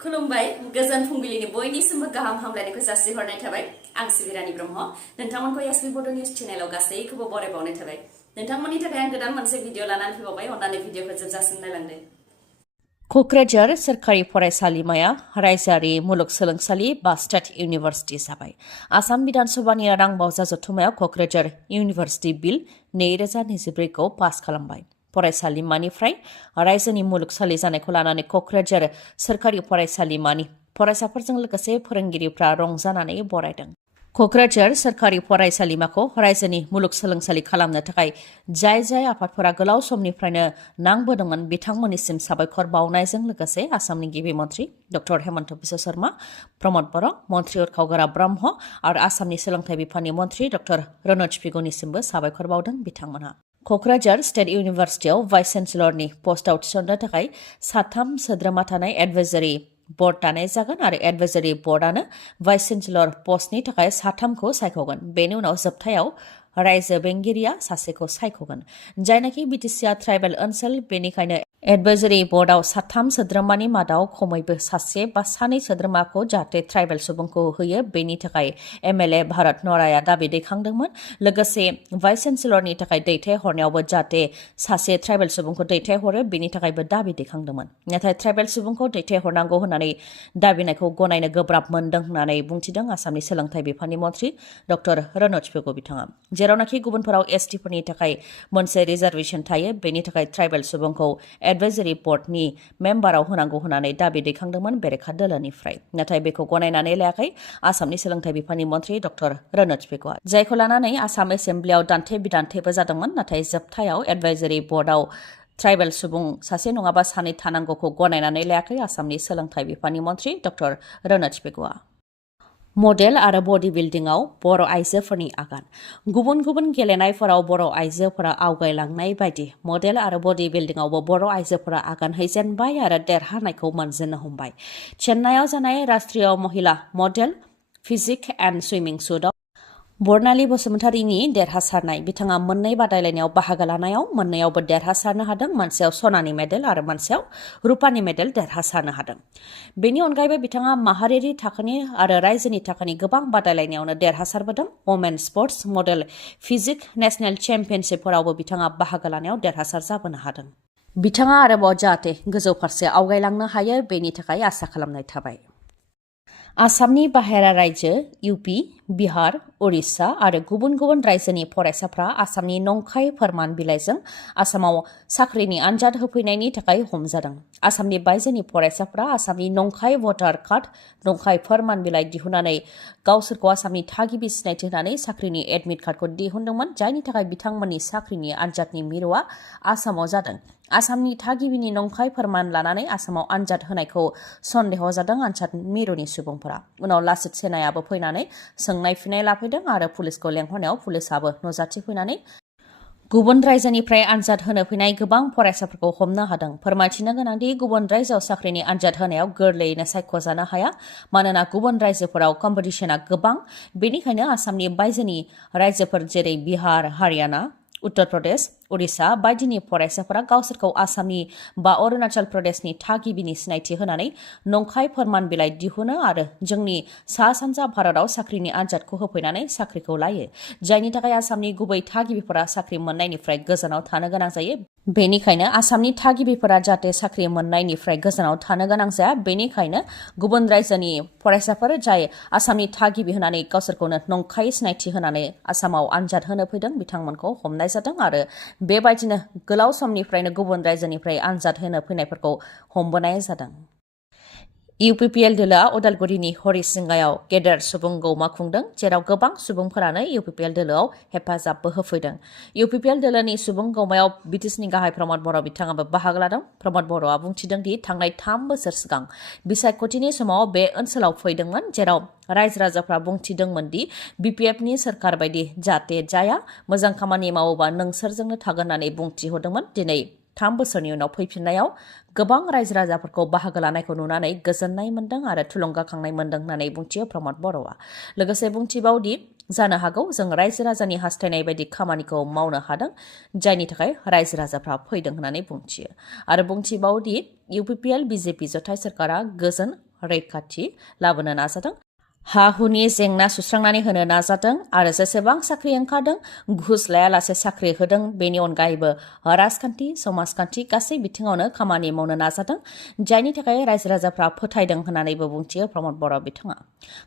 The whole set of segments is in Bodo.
खुलुमबाय गोजोन फुंबिलिनि बयनिसिमबो गाहाम हामलायनायखौ जासिहरनाय थाबाय आं सिबिरानि ब्रह्म नोंथांमोनखौ एसबी बड' निउज चेनेलाव गासैखौबो बरायबावनाय थाबाय नोंथांमोननि थाखाय आं गोदान मोनसे भिडिअ लानानै फैबावबाय अन्नानै भिडिअखौ जोबजासिम नायलांदो क'क्राझार सोरखारि फरायसालिमाया रायजोआरि मुलुगसोलोंसालि बा स्टेट इउनिभार्सिटि जाबाय आसाम बिधान सभानि रांबावजा जथुमायाव क'क्राझार इउनिभार्सिटि बिल 2023 खौ पास खालामबाय फरायसालिमानिफ्राय रायजोनि मुलुगसालि जानायखौ लानानै क'क्राझार सोरखारि फरायसालिमानि फरायसाफोरजों लोगोसे फोरोंगिरिफ्रा रंजानानै बरायदों क'क्राझार सोरखारि फरायसालिमाखौ रायजोनि मुलुगसोलोंसालि खालामनो थाखाय जाय आफादफोरा गोलाव समनिफ्रायनो नांबोदोंमोन बिथांमोननिसिम साबायखर बावनायजों लोगोसे आसामनि गिबि मन्थ्रि डक्टर हेमन्त बिश्व शर्मा प्रमद बर' मन्थ्रि उर्खावगोरा ब्रह्म आरो आसामनि सोलोंथाइ बिफाननि मन्थ्रि डक्टर रनज पेगुनिसिमबो साबायखर बावदों बिथांमोनहा क'क्राझार स्टेट इउनिभार्सिटियाव भाइस चेन्सेलरनि पस्टआव थिसननो थाखाय 3 सोद्रोमा थानाय एडभाइजारि बर्ड दानाय जागोन आरो एडभाइजारि बर्डआनो भाइस चेन्सेलर पस्टनि थाखाय 3खौ सायख'गोन बेनि उनाव जोबथायाव रायजो बेंगिरिया सासेखौ सायख'गोन जायनाखि बिटिसिआ ट्राइबेल ओनसोल बेनिखायनो एडभाइजारि बर्डआव 3 सोद्रोमानि मादाव खमैबो सासे बा 2 सोद्रोमाखौ जाहाथे ट्राइबेल सुबुंखौ होयो बेनि थाखाय एमएलए भारत नराया दाबि दैखांदोंमोन लोगोसे भाइस चेन्सेलरनि थाखाय दैथायहरनायावबो जाहाथे सासे ट्राइबेल सुबुंखौ दैथायहरो बेनि थाखायबो दाबि दैखांदोंमोन नाथाय ट्राइबेल सुबुंखौ दैथायहरनांगौ होननानै दाबिनायखौ गनायनो गोब्राब मोनदों होननानै बुंथिदों आसामनि सोलोंथाइ बिफाननि मन्थ्रि डक्टर रनज पेगु बिथाङा जेरावनाखि गुबुनफोराव एसटिफोरनि थाखाय मोनसे रिजार्भेसन थायो बेनि थाखाय ट्राइबेल सुबुंखौ एडभाइजारि बर्डनि मेम्बाराव होनांगौ होननानै दाबि दैखांदोंमोन बेरेखा दोलोनिफ्राय नाथाय बेखौ गनायनानै लायाखै आसामनि सोलोंथाइ बिफाननि मन्थ्रि डक्टर रनज पेगुआ जायखौ लानानै आसाम एसेम्ब्लियाव दान्थे बिदान्थेबो जादोंमोन नाथाय जोबथायाव एडभाइजारि बर्डआव ट्राइबेल सुबुं सासे नङाबा 2 थानांगौखौ गनायनानै लायाखै आसामनि सोलोंथाइ बिफाननि मन्थ्रि डक्टर रनज पेगुआ मडेल आरो बडी बिल्डिंआव बर' आइजोफोरनि आगान गुबुन गुबुन गेलेनायफोराव बर' आइजोफोरा आवगायलांनाय बायदि मडेल आरो बडी बिल्डिंआवबो बर' आइजोफोरा आगान हैजेनबाय आरो देरहानायखौ मोनजेननो हमबाय चेन्नाइआव जानाय राष्ट्रीय महिला मडेल फिजिक एन्ड सुइमिं शुटआव बर्नाली बसुमतारीनि देरहासारनाय बिथाङा मोननै बादायलायनायाव बाहागो लानायाव मोननैयावबो देरहासारनो हादों मोनसेयाव सनानि मेडेल आरो मोनसेयाव रुपानि मेडेल देरहासारनो हादों बेनि अनगायैबो बिथाङा माहारियारि थाखोनि आरो रायजोनि थाखोनि गोबां बादायलायनायावनो देरहासारबोदों women sports model physique national चेम्पियनशिपफोरावबो बिथाङा बाहागो लानायाव देरहासार जाबोनो हादों बिथाङा आरोबाव जाहाथे गोजौ फारसे आवगायलांनो हायो बेनि थाखाय आसा खालामनाय थाबाय आसामनि बाहेरा रायजो इउपि बिहार उरिष्या आरो गुबुन गुबुन रायजोनि फरायसाफ्रा आसामनि नंखाय फोरमान बिलाइजों आसामाव साख्रिनि आनजाद होफैनायनि थाखाय हमजादों आसामनि बायजोनि फरायसाफ्रा आसामनि नंखाय भटार कार्ड नंखाय फोरमान बिलाइ दिहुननानै गावसोरखौ आसामनि थागिबि सिनायथि होनानै साख्रिनि एडमिट कार्डखौ दिहुनदोंमोन जायनि थाखाय बिथांमोननि साख्रिनि आनजादनि मिरुआ आसामाव जादों आसामनि थागिबिनि नंखाय फोरमान लानानै आसामाव आनजाद होनायखौ सन्देह जादों आनजाद मिरुनि सुबुंफोरा उनाव लासित सेनायाबो फैनानै सोंनाय फिननाय लाफैदों आरो पुलिसखौ लेंहरनायाव पुलिसाबो नुजाथिफैनानै गुबुन रायजोनिफ्राय आनजाद होनो फैनाय गोबां फरायसाफोरखौ हमनो हादों फोरमायथिनो गोनांदि गुबुन रायजोआव साख्रिनि आनजाद होनायाव गोरलैयैनो सायख'जानो हाया मानोना गुबुन रायजोफोराव कम्पिटिशना गोबां बेनिखायनो आसामनि बायजोनि रायजोफोर जेरै बिहार हारियाना उत्तर प्रदेश उरिष्या बायदिनि फरायसाफोरा गावसोरखौ आसामनि बा अरुणाचल प्रदेशनि थागिबिनि सिनायथि होनानै नंखाय फोरमान बिलाइ दिहुनो आरो जोंनि सा सानजा भारतआव साख्रिनि आनजादखौ होफैनानै साख्रिखौ लायो जायनि थाखाय आसामनि गुबै थागिबिफोरा साख्रि मोननायनिफ्राय गोजानाव थानो गोनां जायो बेनिखायनो आसामनि थागिबिफोरा जाहाथे साख्रि मोननायनिफ्राय गोजानाव थानो गोनां जाया बेनिखायनो गुबुन रायजोनि फरायसाफोर जाय आसामनि थागिबि होनानै गावसोरखौनो नंखाय सिनायथि होनानै आसामाव आनजाद होनो फैदों बिथांमोनखौ हमनाय जादों आरो बेबायदिनो गोलाव समनिफ्रायनो गुबुन रायजोनिफ्राय आनजाद होनो फैनायफोरखौ हमबोनाय जादों इउपिपिएल दोलोआ उदालगुरिनि हरिसिंगायाव गेदेर सुबुं गौमा खुंदों जेराव गोबां सुबुंफोरानो इउपिपिएल दोलोआव हेफाजाबबो होफैदों इउपिपिएल दोलोनि सुबुं गौमायाव बिटिसिनि गाहाय प्रमद बर' बिथाङाबो बाहागो लादों प्रमद बर'आ बुंथिदों दि थांनाय 3 बोसोर सिगां बिसायख'थिनि समाव बे ओनसोलाव फैदोंमोन जेराव रायजो राजाफ्रा बुंथिदोंमोन दि बिपिएफनि सोरखार बायदि जाहाथे जाया मोजां खामानि मावोबा नोंसोरजोंनो थागोन होननानै बुंथिहरदोंमोन दिनै 3 बोसोरनि उनाव फैफिननायाव गोबां रायजो राजाफोरखौ बाहागो लानायखौ नुनानै गोजोननाय मोन्दों आरो थुलुंगाखांनाय मोन्दों होननानै बुंथियो प्रमद बर'आ लोगोसे बुंथिबावदि जानो हागौ जों रायजो राजानि हास्थायनाय बायदि खामानिखौ मावनो हादों जायनि थाखाय रायजो राजाफ्रा फैदों होननानै बुंथियो आरो बुंथिबावदि इउपिपिएल बिजेपि जथाय सोरखारा गोजोन रैखाथि लाबोनो नाजादों। हा-हुनि जेंना सुस्रांनानै होनो नाजादों आरो जेसेबां साख्रि ओंखारदों घुस लायालासे साख्रि होदों। बेनि अनगायैबो राजखान्थि, समाजखान्थि गासै बिथिङावनो खामानि मावनो नाजादों, जायनि थाखाय रायजो राजाफ्रा फोथायदों होननानैबो बुंथियो प्रमद बर' बिथाङा।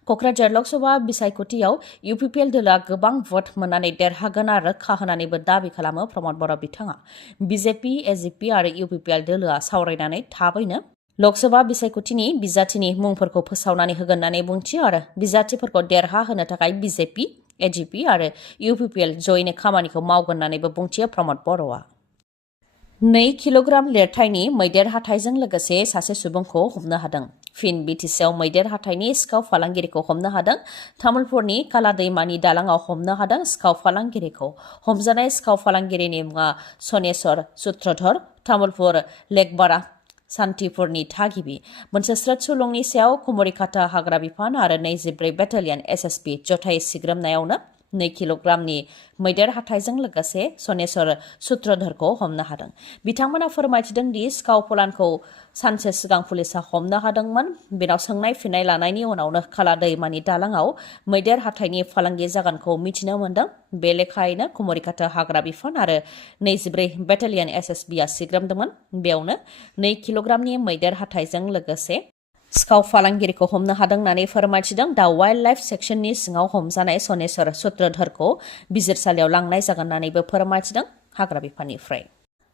क'क्राझार लकसभा बिसायख'थियाव इउपिपिएल दोलोआ गोबां भट मोननानै देरहागोन आरो रोखा होननानैबो दाबि खालामो प्रमद बर' बिथाङा। बिजेपि, एजिपि आरो इउपिपिएल दोलोआ सावरायनानै थाबैनो लकसभा बिसायख'थिनि बिजाथिनि मुंफोरखौ फोसावनानै होगोन होननानै बुंथियो आरो बिजाथिफोरखौ देरहा होनो थाखाय बिजेपि, एजिपि आरो इउपिपिएल जयैनो खामानिखौ मावगोन होननानैबो बुंथियो प्रमद बर'आ। 2 किल'ग्राम लिरथायनि मैदेर हाथाइजों लोगोसे सासे सुबुंखौ हमनो हादों। फिन बिटिसिआव मैदेर हाथाइनि सिखाव फालांगिरिखौ हमनो हादों। तामुलपुरनि काला दैमानि दालाङाव हमनो हादों सिखाव फालांगिरिखौ। हमजानाय सिखाव फालांगिरिनि मुङा सनेस्वर सूत्रधर, तामुलपुर लेकबारा सान्तिपुरनि थागिबि। मोनसे स्रोत सुलुंनि सायाव कुमरिकाटा हाग्रा बिफान आरो 24 बेटालियन एसएसबि जथाय सिग्रोमनायावनो 2 किल'ग्रामनि मैदेर हाथाइजों लोगोसे सनेस्वर सूत्रधरखौ हमनो हादों। बिथांमोना फोरमायथिदों दि सिखाव फलानखौ सानसे सिगां पुलिसा हमनो हादोंमोन। बेनाव सोंनाय फिननाय लानायनि उनावनो खाला दैमानि दालाङाव मैदेर हाथाइनि फालांगि जागोनखौ मिथिनो मोन्दों। बे लेखायैनो कुमरिकाटा हाग्रा बिफान आरो 24 बेटालियन एसएसबिआ सिग्रोमदोंमोन। बेयावनो 2 किल'ग्रामनि मैदेर हाथाइजों लोगोसे सिखाव फालांगिरिखौ हमनो हादों होननानै फोरमायथिदों। दा वाइल्ड लाइफ सेक्सननि सिङाव हमजानाय सनेस्वर सूत्रधरखौ बिजिरसालियाव लांनाय जागोन होननानैबो फोरमायथिदों हाग्रा बिफाननिफ्राय।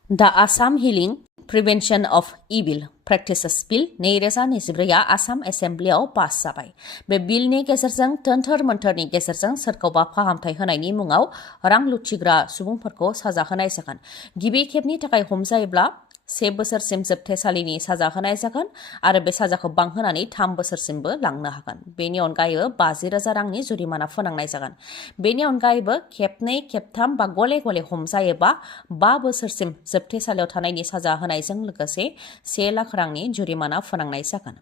The Assam healing prevention of evil practices bill 2024 Assam एसेम्ब्लियाव पास जाबाय। बे बिलनि गेजेरजों थोनथोर मोन्थोरनि गेजेरजों सोरखौबा फाहामथाय होनायनि मुङाव रां लुथिग्रा सुबुंफोरखौ साजा होनाय जागोन। गिबि खेबनि थाखाय हमजायोब्ला 1 बोसोरसिम जोबथेसालिनि साजा होनाय जागोन आरो बे साजाखौ बांहोनानै 3 बोसोरसिमबो लांनो हागोन। बेनि अनगायैबो 50,000 रांनि जुरिमाना फोनांनाय जागोन। बेनि अनगायैबो खेबनै खेबथाम बा गले गले हमजायोबा 5 बोसोरसिम जोबथेसालियाव थानायनि साजा होनायजों लोगोसे 1 लाख रांनि जुरिमाना फोनांनाय जागोन।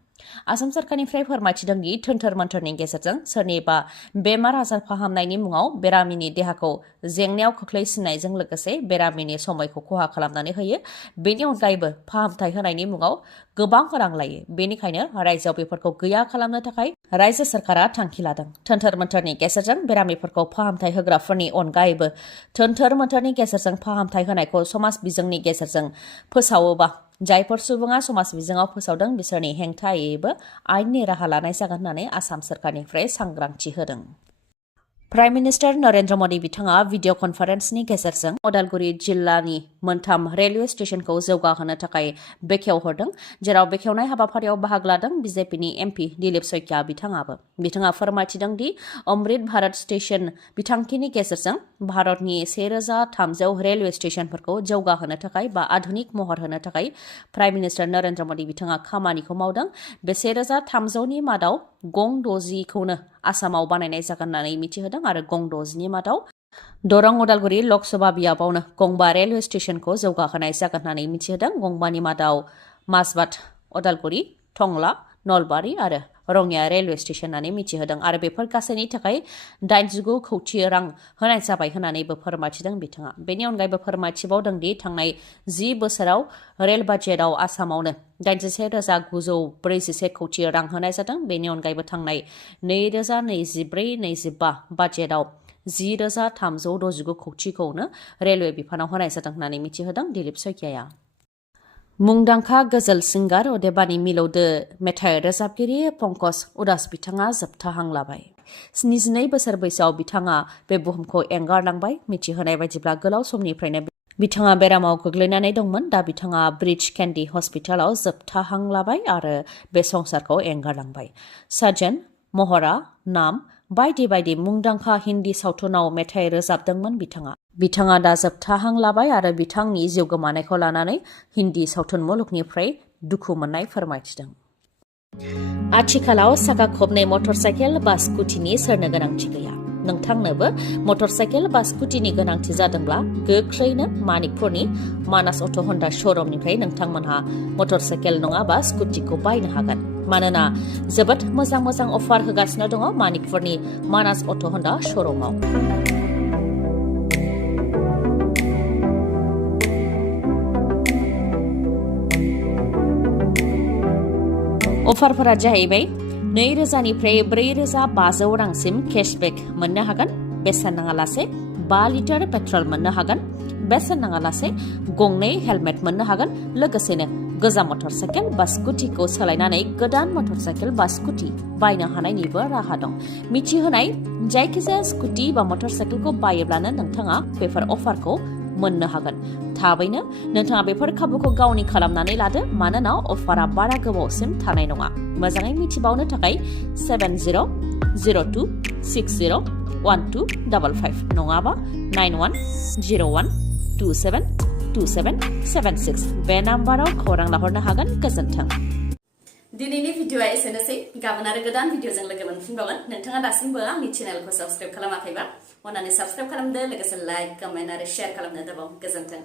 आसाम सरकारनिफ्राय फोरमायथिदों दि थोनथोर मोन्थोरनि गेजेरजों सोरनिबा बेमार आजार फाहामनायनि मुङाव बेरामिनि देहाखौ जेंनायाव खोख्लैसिननायजों लोगोसे बेरामिनि समायखौ खहा खालामनानै होयो। बेनि अनगायैबो फाहामथाय होनायनि मुङाव गोबां रां लायो। बेनिखायनो रायजोआव बेफोरखौ गैया खालामनो थाखाय रायजो सरकारा थांखि लादों। थोनथोर मोन्थोरनि गेजेरजों बेरामिफोरखौ फाहामथाय होग्राफोरनि अनगायैबो थोनथोर मोन्थोरनि गेजेरजों फाहामथाय होनायखौ समाज बिजोंनि गेजेरजों फोसावोबा जायफोर सुबुङा समाज बिजोङाव फोसावदों बिसोरनि हेंथायैबो आयेननि राहा लानाय जागोन होननानै आसाम सरकारनिफ्राय सांग्रांथि होदों। प्राइम मिनिस्टार नरेन्द्र मदि बिथाङा भिडिअ कनफारेन्सनि गेजेरजों उदालगुरि जिल्लानि 3 रेलवे स्टेशनखौ जौगाहोनो थाखाय बेखेवहरदों, जेराव बेखेवनाय हाबाफारियाव बाहागो लादों बिजेपिनि एमपि दिलीप सैकिया बिथाङाबो। बिथाङा फोरमायथिदों दि अमृत भारत स्टेशन बिथांखिनि गेजेरजों भारतनि 1300 रेलवे स्टेशनफोरखौ जौगाहोनो थाखाय बा आधुनिक महर होनो थाखाय प्राइम मिनिस्टार नरेन्द्र मदि बिथाङा खामानिखौ मावदों। बे 1300नि मादाव गं 60खौनो आसामाव बानायनाय जागोन होननानै मिथिहोदों आरो गं 60नि मादाव दरं उदालगुरि लकसभा बियाबावनो गंबा रेलवे स्टेशनखौ जौगाहोनाय जागोन होननानै मिथिहोदों। गंबानि मादाव माजबाद, उदालगुरि, टंला, नलबारि आरो रङिया रेलवे स्टेशन होननानै मिथिहोदों आरो बेफोर गासैनि थाखाय 89 कौटि रां होनाय जाबाय होननानैबो फोरमायथिदों बिथाङा। बेनि अनगायैबो फोरमायथिबावदों दि थांनाय 10 बोसोराव रेल बाजेटआव आसामावनो 81,941 कौटि रां होनाय जादों। बेनि अनगायैबो थांनाय 2024-25 बाजेटआव 10,369 कौटिखौनो रेलवे बिफानाव होनाय जादों होननानै मिथिहोदों दिलीप सैकियाया। मुंदांखा गजल सिंगार अदेबानि मिलौदो मेथाइ रोजाबगिरि पंकज उदास बिथाङा जोबथा हां लाबाय। 72 बोसोर बैसोआव बिथाङा बे बुहुमखौ एंगारलांबाय। मिथिहोनाय बायदिब्ला गोलाव समनिफ्रायनो बिथाङा बेरामाव गोग्लैनानै दंमोन। दा बिथाङा ब्रिज केन्डी हस्पिटालाव जोबथा हां लाबाय आरो बे संसारखौ एंगारलांबाय। साजन, महरा, नाम बायदि बायदि मुंदांखा हिन्दी सावथुनाव मेथाइ रोजाबदोंमोन बिथाङा दा जोबथा हां लाबाय आरो बिथांनि जिउ गोमानायखौ लानानै हिन्दी सावथुन मुलुगनिफ्राय दुखु मोननाय फोरमायथिदों। आथिखालाव साखा खबनै मटर साइकेल बा स्कुटिनि सोरनो गोनांथि गैया। नोंथांनोबो मटर साइकेल बा स्कुटिनि गोनांथि जादोंब्ला गोख्रैनो मानिकपुरनि मानास अट' हन्डा श'रुमनिफ्राय नोंथांमोनहा मटर साइकेल नङाबा स्कुटिखौ बायनो हागोन। मानोना जोबोद मोजां मोजां अफार होगासिनो दङ मानिकपुरनि मानास अट' हन्डा श'रुमाव। अफारफोरा जाहैबाय 2000 निफ्राय 4500 रांसिम केशबेक मोननो हागोन बेसेन नाङालासे 5 लिटार पेट्रल मोननो हागोन बेसेन नाङालासे गंनै हेलमेट मोननो हागोन लोगोसेनो गोजाम मटरसाइकेल बा स्कुटिखौ सोलायनानै गोदान मटरसाइकेल बा स्कुटि बायनो हानायनिबो राहा दं मिथिहोनाय जायखिजाया स्कुटि बा मटरसाइकेलखौ बायोब्लानो नोंथाङा बेफोर अफारखौ मोननो हागोन थाबैनो नोंथाङा बेफोर खाबुखौ गावनि खालामनानै लादो मानोना अफारा बारा गोबावसिम थानाय नङा मोजाङै मिथिबावनो थाखाय 7002601255 नङाबा 9101272776 बे नाम्बाराव खौरां लाहरनो हागोन गोजोन्थों दिनैनि भिडिअआ एसेनोसै गाबोन आरो गोदान भिडिअजों लोगो मोनफिनबावगोन नोंथाङा दासिमबो आंनि चेनेलखौ साबस्क्राइब खालामाखैबा अन्नानै साबस्क्राइब खालामदो लोगोसे लाइक कमेन्ट आरो शेयार खालामनो दाबाव गोजोन्थों